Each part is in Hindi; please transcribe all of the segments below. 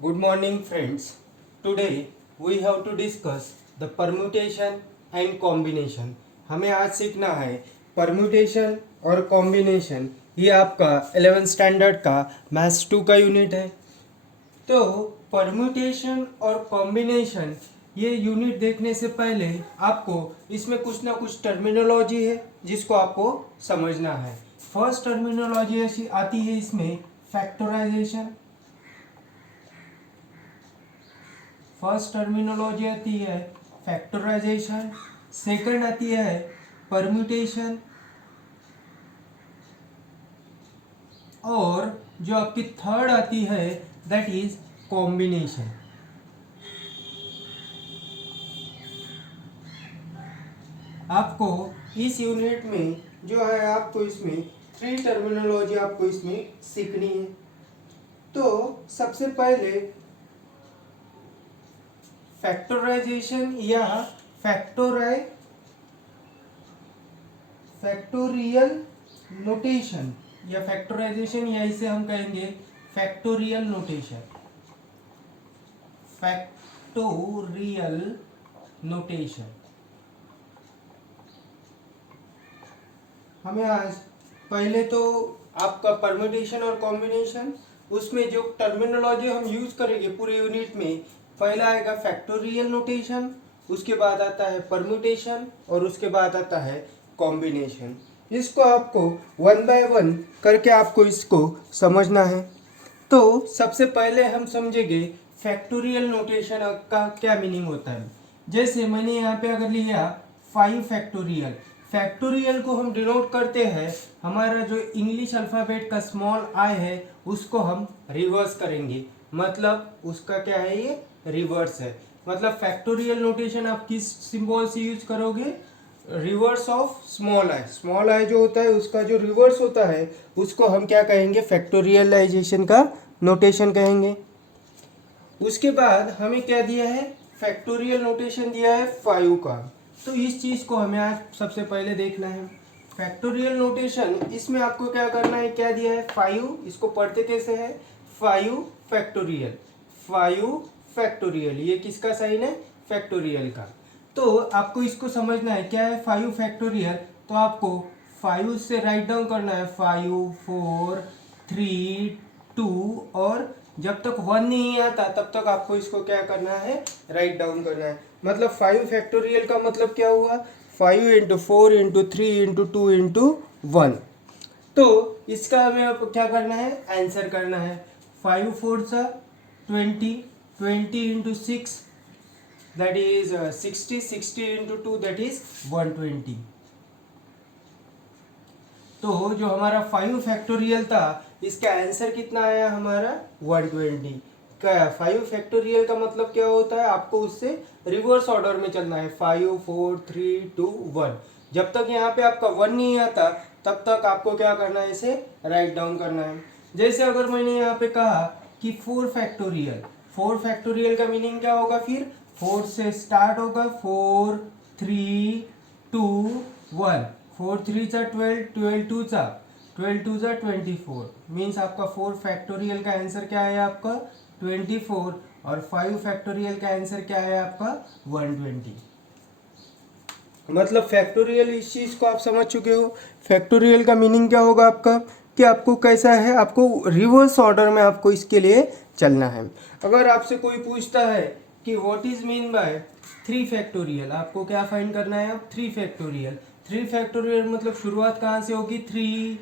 Good morning, friends. Today we have to discuss the permutation and combination. हमें आज सीखना है परम्यूटेशन और कॉम्बिनेशन. ये आपका 11th स्टैंडर्ड का मैथ्स 2 का यूनिट है. तो परम्यूटेशन और कॉम्बिनेशन ये यूनिट देखने से पहले आपको इसमें कुछ ना कुछ टर्मिनोलॉजी है जिसको आपको समझना है. फर्स्ट टर्मिनोलॉजी ऐसी आती है इसमें फैक्टराइजेशन. फर्स्ट टर्मिनोलॉजी आती है फैक्टराइजेशन. सेकंड आती है परम्यूटेशन. और जो आपकी थर्ड आती है दैट इज कॉम्बिनेशन. आपको इस यूनिट में जो है आपको इसमें 3 टर्मिनोलॉजी आपको इसमें सीखनी है. तो सबसे पहले फैक्टराइजेशन या फैक्टोरियल नोटेशन या फैक्टराइजेशन या इसे हम कहेंगे फैक्टोरियल नोटेशन. फैक्टोरियल नोटेशन हमें आज पहले तो आपका परम्यूटेशन और कॉम्बिनेशन उसमें जो टर्मिनोलॉजी हम यूज करेंगे पूरे यूनिट में, पहला आएगा फैक्टोरियल नोटेशन, उसके बाद आता है परम्यूटेशन और उसके बाद आता है कॉम्बिनेशन. इसको आपको 1 बाय 1 करके आपको इसको समझना है. तो सबसे पहले हम समझेंगे फैक्टोरियल नोटेशन का क्या मीनिंग होता है. जैसे मैंने यहाँ पे अगर लिया 5 फैक्टोरियल. फैक्टोरियल को हम डिनोट करते हैं, हमारा जो इंग्लिश अल्फ़ाबेट का स्मॉल आई है उसको हम रिवर्स करेंगे. मतलब उसका क्या है, ये रिवर्स है. मतलब फैक्टोरियल नोटेशन आप किस सिंबल से यूज करोगे, reverse of small I. Small I जो होता है उसका जो रिवर्स होता है उसको हम क्या कहेंगे, फैक्टोरियलाइजेशन का नोटेशन कहेंगे. उसके बाद हमें क्या दिया है, फैक्टोरियल नोटेशन दिया है 5 का. तो इस चीज़ को हमें आज सबसे पहले देखना है. फैक्टोरियल नोटेशन इसमें आपको क्या करना है, क्या दिया है 5. इसको पढ़ते कैसे है, 5 फैक्टोरियल. 5 फैक्टोरियल ये किसका साइन है, फैक्टोरियल का. तो आपको इसको समझना है क्या है 5 फैक्टोरियल. तो आपको 5 से राइट डाउन करना है 5 4 3 2 और जब तक 1 नहीं आता तब तक आपको इसको क्या करना है, राइट डाउन करना है. मतलब 5 फैक्टोरियल का मतलब क्या हुआ, 5 इंटू 4 इंटू 3 इंटू 2 इंटू 1. तो इसका हमें अब क्या करना है, आंसर करना है. 5 4 सा 20, 20 into 6 that is 60, 60 into 2 that is 120. तो जो हमारा 5 फैक्टोरियल था इसका आंसर कितना आया हमारा 120. क्या 5 फैक्टोरियल का मतलब क्या होता है, आपको उससे रिवर्स ऑर्डर में चलना है. 5 4 3 2 1. जब तक यहाँ पे आपका 1 नहीं आता तब तक आपको क्या करना है, इसे राइट डाउन करना है. जैसे अगर मैंने यहाँ पे कहा कि 4 फैक्टोरियल. 4 फैक्टोरियल का मीनिंग क्या होगा, फिर 4 से स्टार्ट होगा, 4 3 2 1. 4 3 सा 12, 12 2 सा 12 2 सा 24. मीन्स आपका 4 फैक्टोरियल का आंसर क्या है आपका 24 और 5 फैक्टोरियल का आंसर क्या है आपका 120. मतलब फैक्टोरियल इस चीज़ को आप समझ चुके हो. फैक्टोरियल का मीनिंग क्या होगा आपका, कि आपको कैसा है, आपको रिवर्स ऑर्डर में आपको इसके लिए चलना है. अगर आपसे कोई पूछता है कि what is mean by 3 factorial, आपको क्या फाइंड करना है, अब 3 फैक्टोरियल. 3 फैक्टोरियल मतलब शुरुआत कहाँ से होगी, 3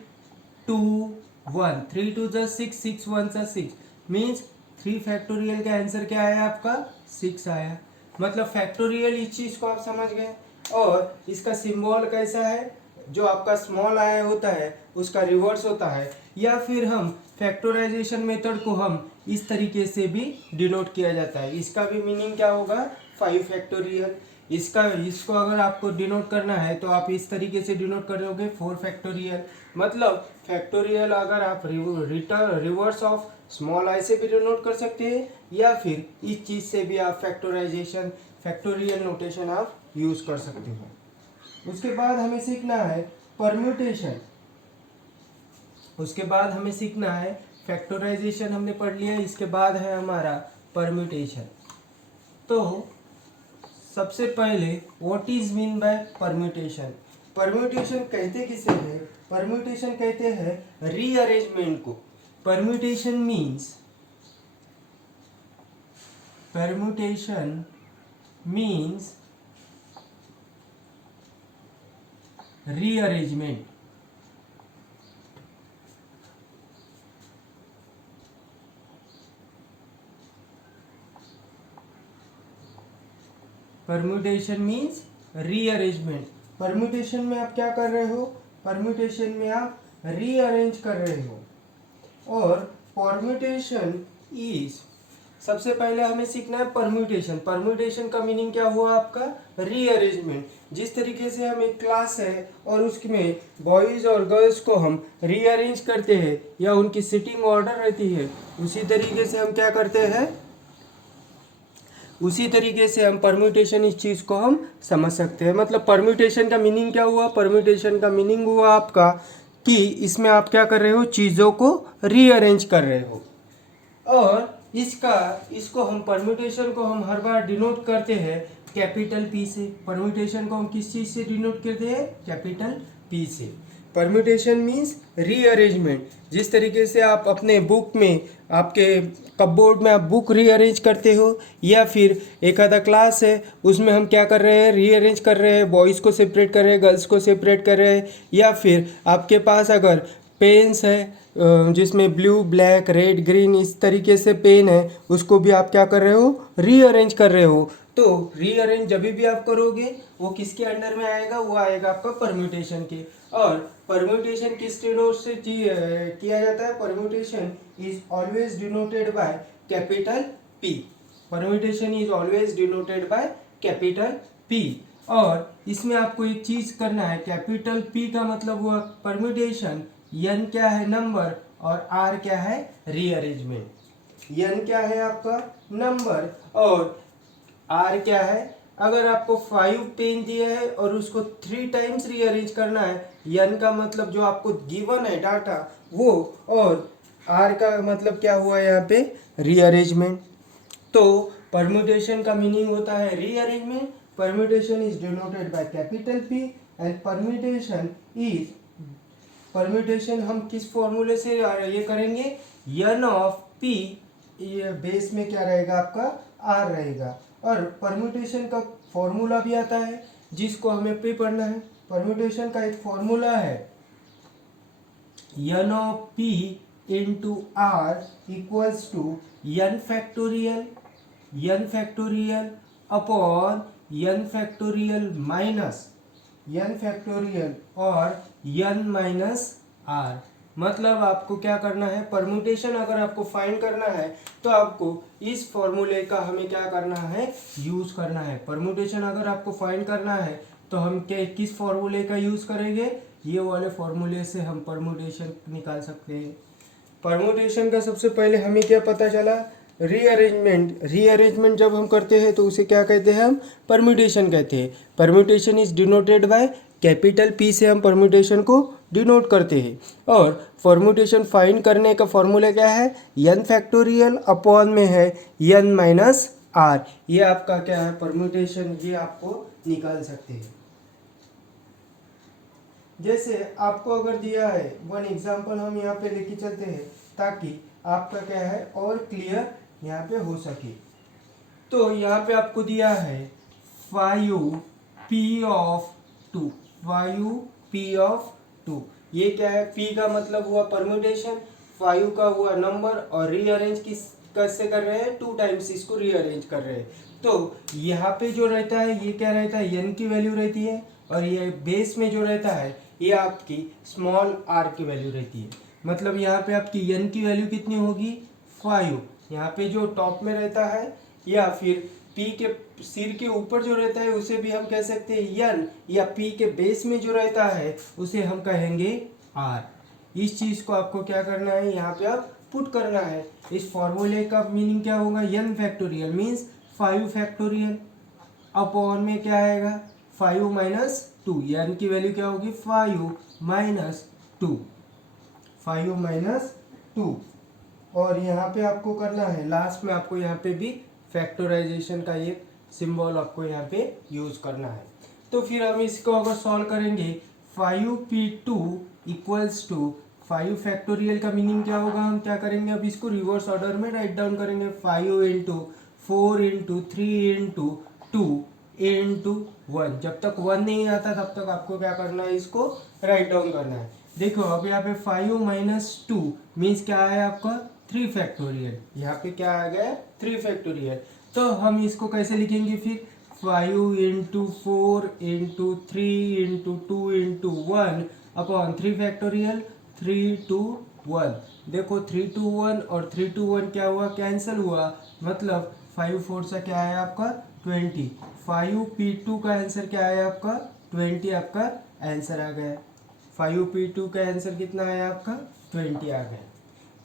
2 1. 3 2 जा 6, 6 1 जा 6. मीन्स 3 फैक्टोरियल का आंसर क्या आया आपका 6 आया. मतलब फैक्टोरियल इस चीज़ को आप समझ गए. और इसका सिंबल कैसा है, जो आपका स्मॉल आई होता है उसका रिवर्स होता है. या फिर हम फैक्टराइजेशन मेथड को हम इस तरीके से भी डिनोट किया जाता है. इसका भी मीनिंग क्या होगा 5 फैक्टोरियल. इसको अगर आपको डिनोट करना है तो आप इस तरीके से डिनोट करोगे 4 फैक्टोरियल. मतलब फैक्टोरियल अगर आप रिवर्स ऑफ स्मॉल आई से भी डिनोट कर सकते हैं या फिर इस चीज़ से भी आप फैक्टराइजेशन फैक्टोरियल नोटेशन आप यूज कर सकते हैं. उसके बाद हमें सीखना है परम्यूटेशन. उसके बाद हमें सीखना है फैक्टराइजेशन हमने पढ़ लिया, इसके बाद है हमारा परम्यूटेशन। तो सबसे पहले what is mean by permutation. Permutation कहते किसे है? परम्यूटेशन कहते हैं रीअरेंजमेंट को। Permutation means rearrangement. Permutation means rearrangement. Permutation में आप क्या कर रहे हो? परम्यूटेशन में आप रीअरेंज कर रहे हो। और परम्यूटेशन इज, सबसे पहले हमें सीखना है परम्यूटेशन। परम्यूटेशन का मीनिंग क्या हुआ आपका? रीअरेंजमेंट। जिस तरीके से हम एक क्लास है और उसमें बॉयज और गर्ल्स को हम रीअरेंज करते हैं या उनकी सिटिंग ऑर्डर रहती है, उसी तरीके से हम क्या करते हैं, उसी तरीके से हम परम्यूटेशन इस चीज़ को हम समझ सकते हैं। मतलब परम्यूटेशन का मीनिंग क्या हुआ? परम्यूटेशन का मीनिंग हुआ आपका कि इसमें आप क्या कर रहे हो? चीज़ों को रीअरेंज कर रहे हो। और इसको हम परम्यूटेशन को हम हर बार डिनोट करते हैं कैपिटल पी से। परम्यूटेशन को हम किस चीज़ से डिनोट करते हैं? कैपिटल पी से। Permutation means rearrangement. जिस तरीके से आप अपने बुक में, आपके कपबोर्ड में आप बुक रीअरेंज करते हो, या फिर एक आधा क्लास है उसमें हम क्या कर रहे हैं? रीअरेंज कर रहे हैं, बॉयज़ को सेपरेट कर रहे हैं, गर्ल्स को सेपरेट कर रहे हैं। या फिर आपके पास अगर पेन्स है जिसमें ब्लू, ब्लैक, रेड, ग्रीन इस तरीके से पेन है, उसको भी आप क्या कर रहे हो? रीअरेंज कर रहे हो। तो रीअरेंज जब भी आप करोगे वो किसके अंडर में आएगा? वो आएगा आपका परम्यूटेशन के। और परम्यूटेशन किस ट्रेडोर से किया जाता है? Permutation is always denoted by capital P. Permutation is always denoted by capital P. और इसमें आपको एक चीज करना है, कैपिटल पी का मतलब हुआ परम्यूटेशन, एन क्या है? नंबर, और आर क्या है? रीअरेंजमेंट। एन क्या है आपका? नंबर, और आर क्या है? अगर आपको 5 पेन दिया है और उसको 3 टाइम्स रीअरेंज करना है, एन का मतलब जो आपको गिवन है डाटा वो, और आर का मतलब क्या हुआ यहाँ पे? रीअरेंजमेंट। तो परम्यूटेशन का मीनिंग होता है rearrangement. Permutation is denoted by capital P and permutation हम किस फॉर्मूले से ये करेंगे? एन ऑफ पी, ये बेस में क्या रहेगा आपका? आर रहेगा। और परम्यूटेशन का फॉर्मूला भी आता है जिसको हमें पे पढ़ना है। परम्यूटेशन का एक फॉर्मूला है N of P into R equals to N factorial upon N factorial minus N factorial और एन माइनस आर। मतलब आपको क्या करना है? परम्यूटेशन अगर आपको फाइंड करना है तो आपको इस फॉर्मूले का हमें क्या करना है? यूज करना है। परम्यूटेशन अगर आपको फाइंड करना है तो हम किस फॉर्मूले का यूज करेंगे? ये वाले फॉर्मूले से हम परम्यूटेशन निकाल सकते हैं। परम्यूटेशन का सबसे पहले हमें क्या पता चला? रीअरेंजमेंट जब हम करते हैं तो उसे क्या कहते हैं? हम परम्यूटेशन कहते हैं। Permutation is denoted by capital P से हम परम्यूटेशन को डिनोट करते हैं। और परम्यूटेशन फाइंड करने का फॉर्मूला क्या है? एन फैक्टोरियल अपॉन में है एन माइनस आर। ये आपका क्या है? परम्यूटेशन। ये आपको निकाल सकते हैं। जैसे आपको अगर दिया है वन एग्जांपल हम यहाँ पे लेके चलते हैं ताकि आपका क्या है और क्लियर यहाँ पे हो सके। तो यहाँ पे आपको दिया है 5p ऑफ 2, 5p ऑफ 2। ये क्या है? p का मतलब हुआ परम्यूटेशन, 5 का हुआ नंबर, और रीअरेंज कैसे कर रहे हैं? 2 टाइम्स इसको रीअरेंज कर रहे हैं। तो यहाँ पे जो रहता है ये क्या रहता है? n की वैल्यू रहती है, और ये बेस में जो रहता है ये आपकी स्मॉल r की वैल्यू रहती है। मतलब यहाँ पे आपकी n की वैल्यू कितनी होगी? 5। यहाँ पे जो टॉप में रहता है या फिर p के सिर के ऊपर जो रहता है उसे भी हम कह सकते हैं n, या p के बेस में जो रहता है उसे हम कहेंगे r। इस चीज को आपको क्या करना है? यहाँ पे आप पुट करना है। इस फॉर्मूले का मीनिंग क्या होगा? n factorial means 5 factorial upon में क्या आएगा? 5 माइनस 2। n की वैल्यू क्या होगी? 5 माइनस 2, 5 माइनस 2। और यहाँ पे आपको करना है लास्ट में, आपको यहाँ पे भी फैक्टराइजेशन का एक सिंबल आपको यहाँ पे यूज करना है। तो फिर हम इसको अगर सॉल्व करेंगे 5p2 इक्वल्स टू 5 फैक्टोरियल का मीनिंग क्या होगा, हम क्या करेंगे अब इसको रिवर्स ऑर्डर में राइट डाउन करेंगे। 5 इंटू 4 इंटू 3 इंटू 2 इंटू 1, जब तक 1 नहीं आता तब तक आपको क्या करना है, इसको राइट डाउन करना है। देखो अब यहाँ पे 5 माइनस 2 मीन्स क्या है आपका 3 फैक्टोरियल, यहाँ पे क्या आ गया 3 फैक्टोरियल। तो हम इसको कैसे लिखेंगे फिर 5 into 4 into 3 into 2 into 1 upon 3 factorial 3 to 1। देखो 3 टू 1 और 3 टू 1 क्या हुआ, कैंसिल हुआ, मतलब 5 4 से क्या है आपका 20। 5p2 का आंसर क्या है आपका 20, आपका आंसर आ गया। 5p2 का आंसर कितना आया आपका 20 आ गया।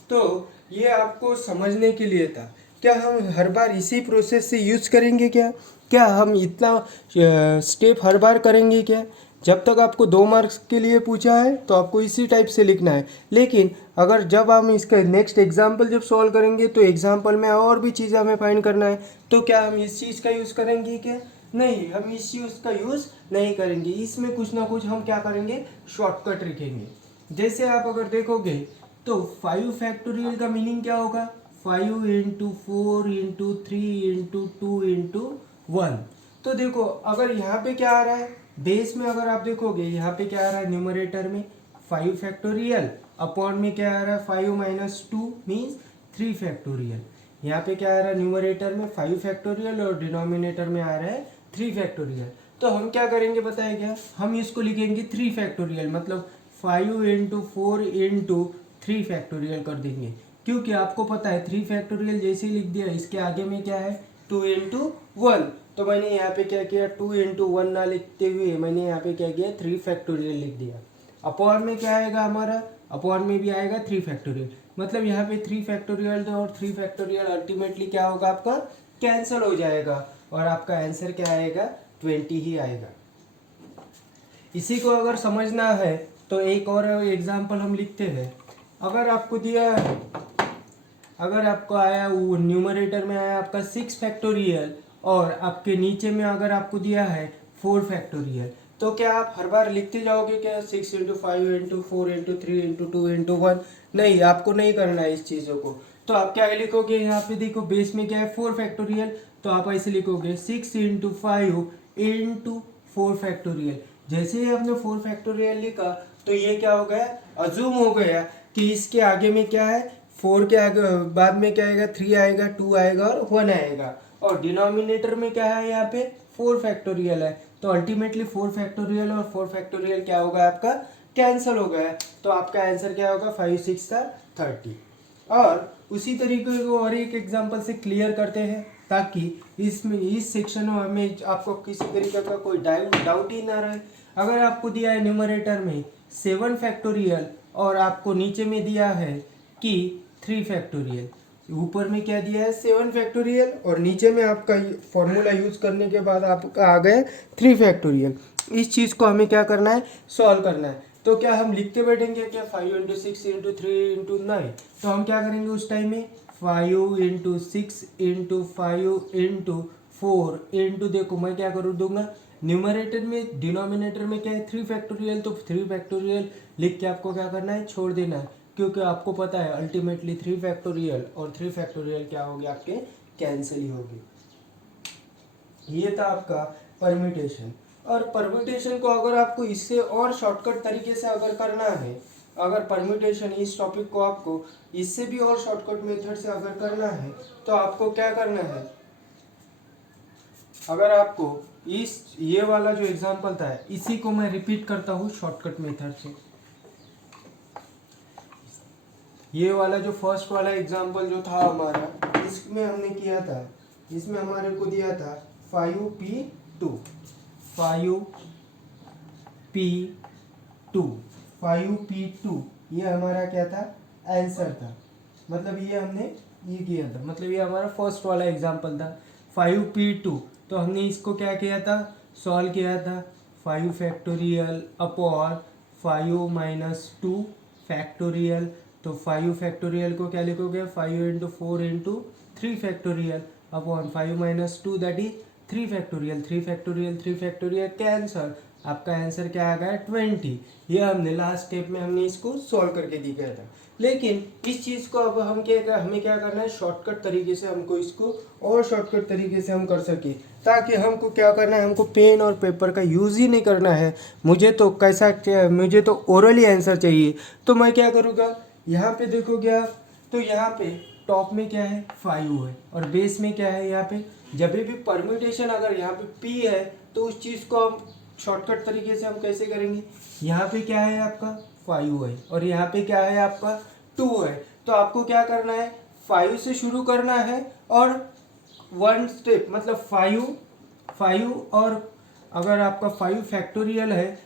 तो ये आपको समझने के लिए था। क्या हम हर बार इसी प्रोसेस से यूज करेंगे क्या, क्या हम इतना स्टेप हर बार करेंगे क्या? जब तक आपको 2 मार्क्स के लिए पूछा है तो आपको इसी टाइप से लिखना है। लेकिन अगर जब हम इसका नेक्स्ट एग्जाम्पल जब सॉल्व करेंगे तो एग्जाम्पल में और भी चीज़ें हमें फाइंड करना है, तो क्या हम इस चीज़ का यूज़ करेंगे क्या? नहीं, हम इस चीज़ का यूज़ नहीं करेंगे। इसमें कुछ ना कुछ हम क्या करेंगे, शॉर्टकट रखेंगे। जैसे आप अगर देखोगे तो 5 फैक्टोरियल का मीनिंग क्या होगा, 5 इंटू 4 इंटू 3 इंटू 2 इंटू 1। तो देखो अगर यहाँ पे क्या आ रहा है, बेस में अगर आप देखोगे यहाँ पे क्या आ रहा है, न्यूमरेटर में 5 फैक्टोरियल, अपॉन में क्या आ रहा है 5 माइनस 2 मीन्स 3 फैक्टोरियल। यहाँ पे क्या आ रहा है, न्यूमरेटर में 5 फैक्टोरियल और डिनोमिनेटर में आ रहा है 3 फैक्टोरियल। तो हम क्या करेंगे बताया क्या, हम इसको लिखेंगे 3 फैक्टोरियल, मतलब 5 इंटू 4 इंटू 3 फैक्टोरियल कर देंगे। क्योंकि आपको पता है 3 फैक्टोरियल जैसे ही लिख दिया, इसके आगे में क्या है 2 इंटू 1। तो मैंने यहाँ पे क्या किया, 2 इंटू 1 ना लिखते हुए मैंने यहाँ पे क्या किया 3 फैक्टोरियल लिख दिया। अपॉन में क्या आएगा हमारा, अपॉन में भी आएगा 3 फैक्टोरियल, मतलब यहाँ पे 3 फैक्टोरियल और 3 फैक्टोरियल अल्टीमेटली क्या होगा आपका कैंसिल हो जाएगा और आपका आंसर क्या आएगा 20 ही आएगा। इसी को अगर समझना है तो एक और एग्जाम्पल हम लिखते हैं। अगर आपको दिया है, अगर आपको आया वो न्यूमरेटर में आया आपका 6 फैक्टोरियल और आपके नीचे में अगर आपको दिया है 4 फैक्टोरियल, तो क्या आप हर बार लिखते जाओगे क्या 6 into 5 into 4 into 3 into 2 into 1? नहीं, आपको नहीं करना है इस चीज़ों को। तो आप क्या लिखोगे, यहाँ पे देखो बेस में क्या है 4 फैक्टोरियल, तो आप ऐसे लिखोगे 6 इंटू 5 इंटू 4 फैक्टोरियल। जैसे ही आपने 4 फैक्टोरियल लिखा तो ये क्या हो गया, अज्यूम हो गया कि इसके आगे में क्या है, 4 के आगे बाद में क्या आएगा 3 आएगा, 2 आएगा और 1 आएगा, और डिनोमिनेटर में क्या है यहाँ पे 4 फैक्टोरियल है। तो अल्टीमेटली 4 फैक्टोरियल और 4 फैक्टोरियल क्या होगा आपका कैंसिल हो गया। तो आपका आंसर क्या होगा 5 6 30। और उसी तरीके को और एक एग्जांपल से क्लियर करते हैं ताकि इसमें इस सेक्शन में हमें आपको किसी तरीके का कोई डाउट ही ना रहे। अगर आपको दिया है न्यूमरेटर में 7 फैक्टोरियल और आपको नीचे में दिया है कि 3 फैक्टोरियल, ऊपर में क्या दिया है 7 फैक्टोरियल और नीचे में आपका फॉर्मूला यूज करने के बाद आपका आ गए 3 फैक्टोरियल। इस चीज़ को हमें क्या करना है, सॉल्व करना है। तो क्या हम लिखते बैठेंगे क्या 5 इंटू 6 इंटू 3 इंटू 9? तो हम क्या करेंगे उस टाइम में 5 इंटू 6 इंटू 5 इंटू 4 इंटू, देखो मैं क्या करूँ दूंगा न्यूमरेटर में, डिनोमिनेटर में क्या है 3 फैक्टोरियल, तो 3 फैक्टोरियल लिख के आपको क्या करना है छोड़ देना है, क्योंकि आपको पता है अल्टीमेटली 3 फैक्टोरियल और 3 फैक्टोरियल क्या होगी आपके कैंसिल ही होगी। ये था आपका परम्यूटेशन। और परम्यूटेशन को अगर आपको इससे और शॉर्टकट तरीके से अगर करना है, अगर परम्यूटेशन इस टॉपिक को आपको इससे भी और शॉर्टकट मेथड से अगर करना है तो आपको क्या करना है, अगर आपको ये वाला जो एग्जांपल था इसी को मैं रिपीट करता हूँ शॉर्टकट मेथड से। ये वाला जो फर्स्ट वाला एग्जांपल जो था हमारा, इसमें हमने किया था, इसमें हमारे को दिया था 5p2 5p2 ये हमारा क्या था आंसर था, मतलब ये हमने ये किया था, मतलब ये हमारा फर्स्ट वाला एग्जांपल था 5p2। तो हमने इसको क्या किया था, सॉल्व किया था 5 फैक्टोरियल अपॉन 5 माइनस 2 फैक्टोरियल तो 5 फैक्टोरियल को क्या लिखोगे, 5 into 4 into 3 factorial upon 5 minus 2 that is 3 factorial, 3 factorial 3 factorial cancer, आपका आंसर क्या आ गया 20। ये हमने लास्ट स्टेप में हमने इसको सॉल्व करके दिखाया था। लेकिन इस चीज़ को अब हमें क्या करना है, शॉर्टकट तरीके से हमको इसको और शॉर्टकट तरीके से हम कर सके, ताकि हमको क्या करना है, हमको पेन और पेपर का यूज़ ही नहीं करना है। मुझे तो ओरली आंसर चाहिए। तो मैं क्या करूँगा, यहाँ पे देखोगे आप, तो यहाँ पे टॉप में क्या है 5 है और बेस में क्या है, यहाँ पे जब भी परम्यूटेशन अगर यहाँ पे p है तो उस चीज़ को हम शॉर्टकट तरीके से हम कैसे करेंगे, यहाँ पे क्या है आपका 5 है और यहाँ पे क्या है आपका 2 है। तो आपको क्या करना है, 5 से शुरू करना है और 1 स्टेप मतलब 5 और अगर आपका 5 फैक्टोरियल है,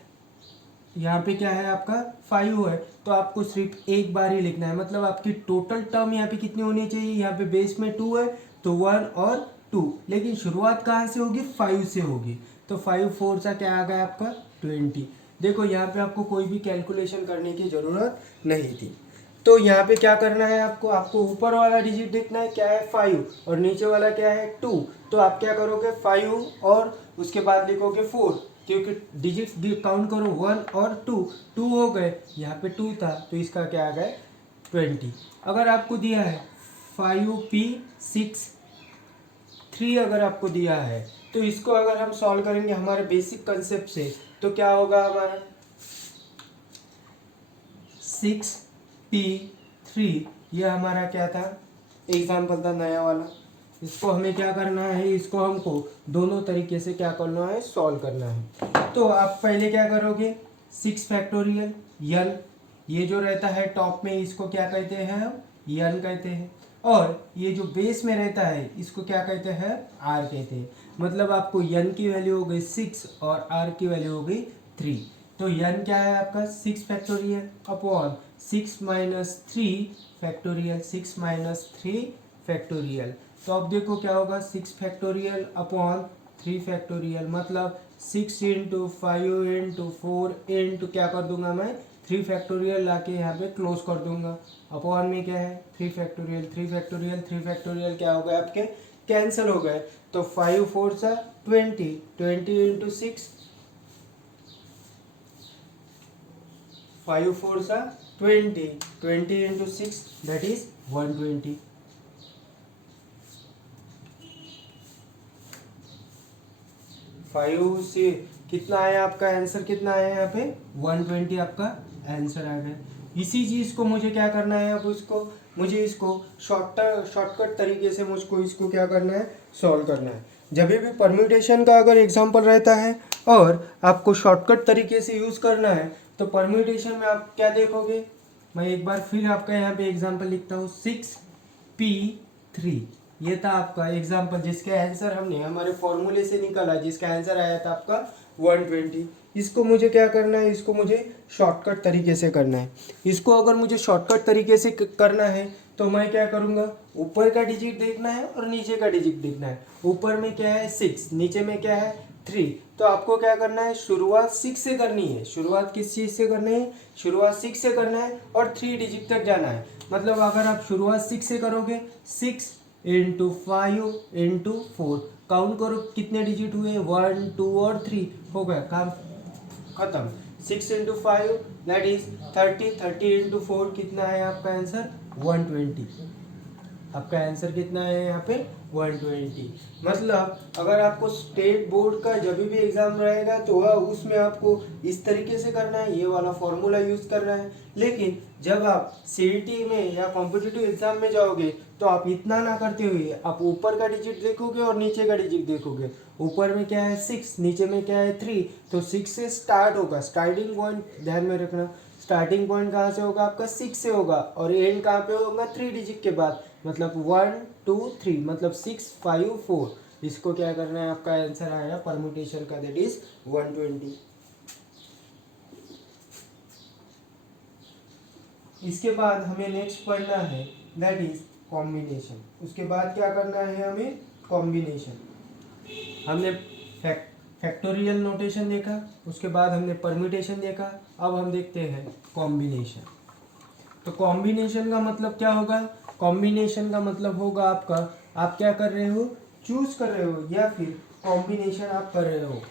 यहाँ पे क्या है आपका 5 है, तो आपको सिर्फ एक बार ही लिखना है। मतलब आपकी टोटल टर्म यहाँ पे कितनी होनी चाहिए, यहाँ पे बेस में 2 है तो 1 और 2, लेकिन शुरुआत कहाँ से होगी 5 से होगी। तो 5 4 सा क्या आ गया आपका 20। देखो यहाँ पे आपको कोई भी कैलकुलेशन करने की ज़रूरत नहीं थी। तो यहाँ पे क्या करना है आपको ऊपर वाला डिजिट देखना है क्या है 5 और नीचे वाला क्या है 2। तो आप क्या करोगे 5 और उसके बाद लिखोगे 4, क्योंकि डिजिट काउंट करो 1 और 2 हो गए, यहाँ पे 2 था तो इसका क्या आ गया 20। अगर आपको दिया है 5p6 3 अगर आपको दिया है, तो इसको अगर हम सॉल्व करेंगे हमारे बेसिक कंसेप्ट से, तो क्या होगा हमारा 6p3, ये हमारा क्या था एग्जाम्पल था नया वाला। इसको हमें क्या करना है, इसको हमको दोनों तरीके से क्या करना है सॉल्व करना है। तो आप पहले क्या करोगे 6 फैक्टोरियल n, ये जो रहता है टॉप में इसको क्या कहते हैं हम n कहते हैं, और ये जो बेस में रहता है इसको क्या कहते हैं r कहते हैं। मतलब आपको n की वैल्यू हो गई 6 और r की वैल्यू हो गई 3। तो n क्या है आपका 6 factorial upon 6 minus 3 factorial, 6 minus 3 factorial. तो अब देखो क्या होगा 6 फैक्टोरियल अपॉन 3 फैक्टोरियल, मतलब 6 इंटू 5 इंटू 4 इंटू क्या कर दूंगा मैं 3 फैक्टोरियल लाके यहाँ पे क्लोज कर दूंगा। अपॉन में क्या है 3 फैक्टोरियल, 3 फैक्टोरियल 3 फैक्टोरियल क्या हो गए आपके कैंसिल हो गए। तो 5 4 सा 20, 20 इंटू 6, 5 4 सा 20, 20 इंटू 6 दैट इज 120। 5 से कितना आया आपका आंसर, कितना आया यहाँ पे 120 आपका आंसर आ गया। इसी चीज़ को मुझे क्या करना है, अब मुझे इसको शॉर्टकट तरीके से मुझको इसको क्या करना है सॉल्व करना है। जब भी परम्यूटेशन का अगर एग्जांपल रहता है और आपको शॉर्टकट तरीके से यूज़ करना है, तो परम्यूटेशन में आप क्या देखोगे, मैं एक बार फिर आपका यहाँ पे एग्जांपल लिखता हूँ 6p3, ये था आपका एग्जांपल जिसके आंसर हमने हमारे फॉर्मूले से निकाला, जिसका आंसर आया था आपका 120। इसको मुझे क्या करना है, इसको मुझे शॉर्टकट तरीके से करना है। इसको अगर मुझे शॉर्टकट तरीके से करना है तो मैं क्या करूँगा, ऊपर का डिजिट देखना है और नीचे का डिजिट देखना है। ऊपर में क्या है 6, नीचे में क्या है 3। तो आपको क्या करना है, शुरुआत 6 से करनी है। शुरुआत किस चीज़ से करनी है, शुरुआत 6 से करना है और 3 डिजिट तक जाना है। मतलब अगर आप शुरुआत 6 से करोगे 6 इंटू 5 इंटू 4, काउंट करो कितने डिजिट हुए 1 2 और 3, हो गया काम खत्म। 6 इंटू 5 दैट इज 30, 30 इंटू 4 कितना है आपका आंसर 120। आपका आंसर कितना है यहाँ पे 120। मतलब अगर आपको स्टेट बोर्ड का जब भी एग्जाम रहेगा तो वह उसमें आपको इस तरीके से करना है, ये वाला फॉर्मूला यूज़ करना है। लेकिन जब आप सीईटी में या कॉम्पिटिटिव एग्जाम में जाओगे तो आप इतना ना करते हुए आप ऊपर का डिजिट देखोगे और नीचे का डिजिट देखोगे। ऊपर में क्या है 6, नीचे में क्या है 3, तो 6 से स्टार्ट होगा। स्टार्टिंग पॉइंट ध्यान में रखना, स्टार्टिंग पॉइंट कहाँ से होगा आपका 6 से होगा और एंड कहाँ पे होगा 3 डिजिट के बाद, मतलब 1 2 3, मतलब 6 5 4। इसको क्या करना है, आपका आंसर आया परम्यूटेशन का दैट इज 120। इसके बाद हमें नेक्स्ट पढ़ना है दैट इज कॉम्बिनेशन। उसके बाद क्या करना है हमें कॉम्बिनेशन। हमने फैक्टोरियल नोटेशन देखा, उसके बाद हमने परम्यूटेशन देखा, अब हम देखते हैं कॉम्बिनेशन। तो कॉम्बिनेशन का मतलब क्या होगा? कॉम्बिनेशन का मतलब होगा आपका, आप क्या कर रहे हो, चूज कर रहे हो या फिर कॉम्बिनेशन आप कर रहे हो।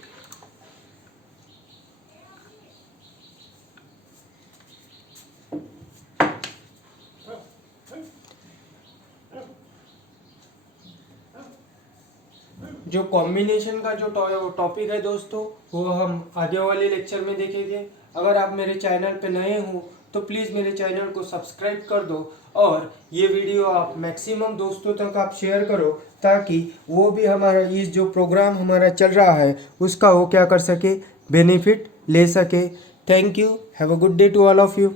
जो कॉम्बिनेशन का जो टॉपिक है दोस्तों, वो हम आगे वाले लेक्चर में देखेंगे। अगर आप मेरे चैनल पे नए हो तो प्लीज़ मेरे चैनल को सब्सक्राइब कर दो और ये वीडियो आप मैक्सिमम दोस्तों तक आप शेयर करो, ताकि वो भी हमारा इस जो प्रोग्राम हमारा चल रहा है उसका वो क्या कर सके, बेनिफिट ले सके। Thank you, have a good day to all of you.